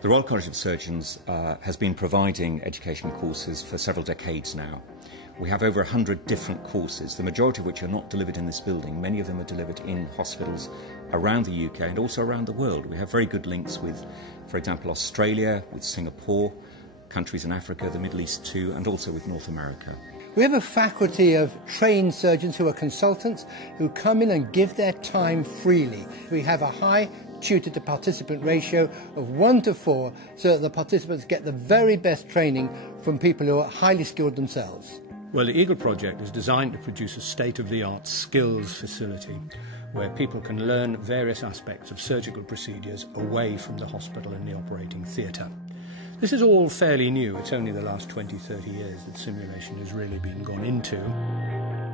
The Royal College of Surgeons has been providing educational courses for several decades now. We have over 100 different courses, the majority of which are not delivered in this building. Many of them are delivered in hospitals around the UK and also around the world. We have very good links with, for example, Australia, with Singapore, countries in Africa, the Middle East too, and also with North America. We have a faculty of trained surgeons who are consultants who come in and give their time freely. We have a high tutor to participant ratio of 1 to 4 so that the participants get the very best training from people who are highly skilled themselves. Well, the Eagle project is designed to produce a state-of-the-art skills facility where people can learn various aspects of surgical procedures away from the hospital and the operating theatre. This is all fairly new. It's only the last 20-30 years that simulation has really been gone into.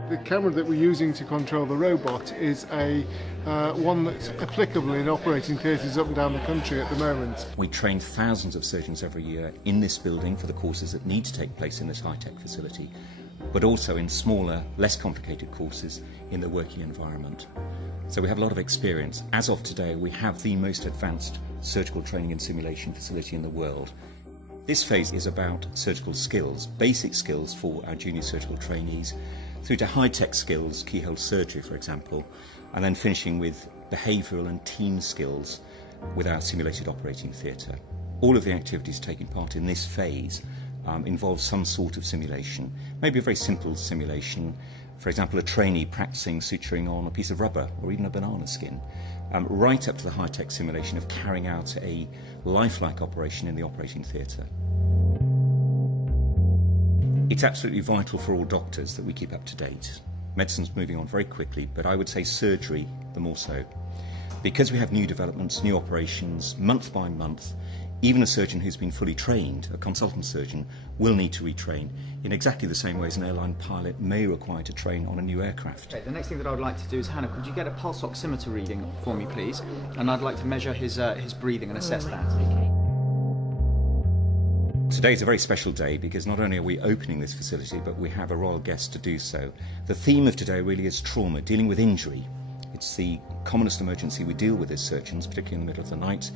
The camera that we're using to control the robot is one that's applicable in operating theatres up and down the country at the moment. We train thousands of surgeons every year in this building for the courses that need to take place in this high-tech facility, but also in smaller, less complicated courses in the working environment. So we have a lot of experience. As of today, we have the most advanced surgical training and simulation facility in the world. This phase is about surgical skills, basic skills for our junior surgical trainees, through to high-tech skills, keyhole surgery for example, and then finishing with behavioural and team skills with our simulated operating theatre. All of the activities taking part in this phase involve some sort of simulation, maybe a very simple simulation, for example a trainee practicing suturing on a piece of rubber or even a banana skin, right up to the high-tech simulation of carrying out a lifelike operation in the operating theatre. It's absolutely vital for all doctors that we keep up to date. Medicine's moving on very quickly, but I would say surgery the more so. Because we have new developments, new operations, month by month, even a surgeon who's been fully trained, a consultant surgeon, will need to retrain in exactly the same way as an airline pilot may require to train on a new aircraft. Okay, the next thing that I would like to do is, Hannah, could you get a pulse oximeter reading for me, please? And I'd like to measure his breathing and assess that. Today is a very special day because not only are we opening this facility, but we have a royal guest to do so. The theme of today really is trauma, dealing with injury. It's the commonest emergency we deal with as surgeons, particularly in the middle of the night.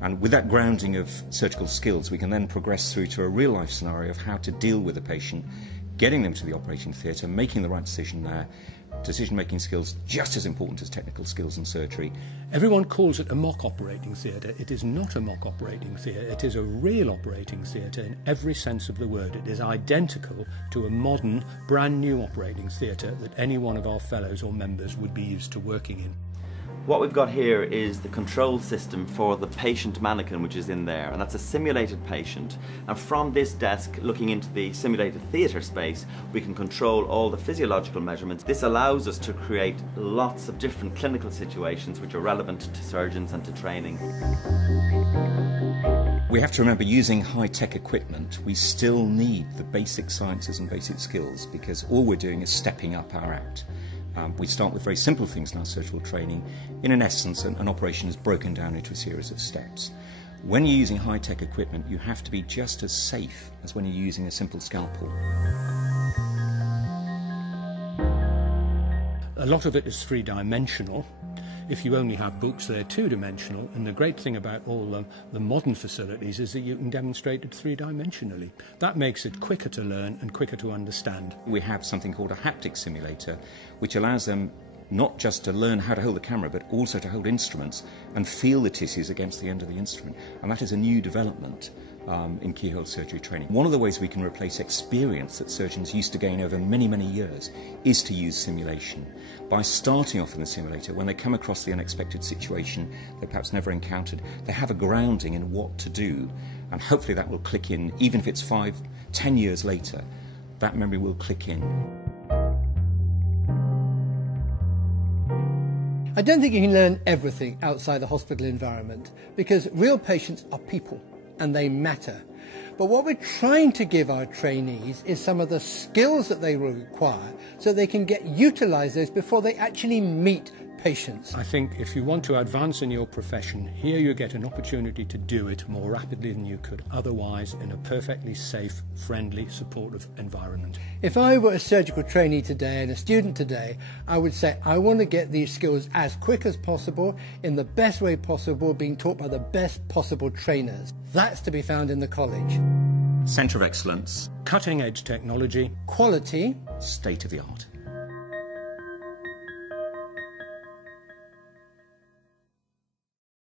And with that grounding of surgical skills, we can then progress through to a real-life scenario of how to deal with a patient, getting them to the operating theatre, making the right decision there. Decision-making skills just as important as technical skills in surgery. Everyone calls it a mock operating theatre. It is not a mock operating theatre. It is a real operating theatre in every sense of the word. It is identical to a modern, brand new operating theatre that any one of our fellows or members would be used to working in. What we've got here is the control system for the patient mannequin which is in there, and that's a simulated patient. And from this desk, looking into the simulated theatre space, we can control all the physiological measurements. This allows us to create lots of different clinical situations which are relevant to surgeons and to training. We have to remember, using high-tech equipment, we still need the basic sciences and basic skills because all we're doing is stepping up our act. We start with very simple things in our surgical training. In essence, an operation is broken down into a series of steps. When you're using high-tech equipment, you have to be just as safe as when you're using a simple scalpel. A lot of it is three-dimensional. If you only have books, they're two-dimensional, and the great thing about all the modern facilities is that you can demonstrate it three-dimensionally. That makes it quicker to learn and quicker to understand. We have something called a haptic simulator, which allows them not just to learn how to hold the camera, but also to hold instruments and feel the tissues against the end of the instrument. And that is a new development in keyhole surgery training. One of the ways we can replace experience that surgeons used to gain over many, many years is to use simulation. By starting off in the simulator, when they come across the unexpected situation they perhaps never encountered, they have a grounding in what to do, and hopefully that will click in. Even if it's 5, 10 years later, that memory will click in. I don't think you can learn everything outside the hospital environment because real patients are people and they matter. But what we're trying to give our trainees is some of the skills that they will require so they can utilise those before they actually meet patients. I think if you want to advance in your profession, here you get an opportunity to do it more rapidly than you could otherwise in a perfectly safe, friendly, supportive environment. If I were a surgical trainee today and a student today, I would say I want to get these skills as quick as possible, in the best way possible, being taught by the best possible trainers. That's to be found in the college. Centre of excellence, Cutting-edge technology, Quality, state of the art.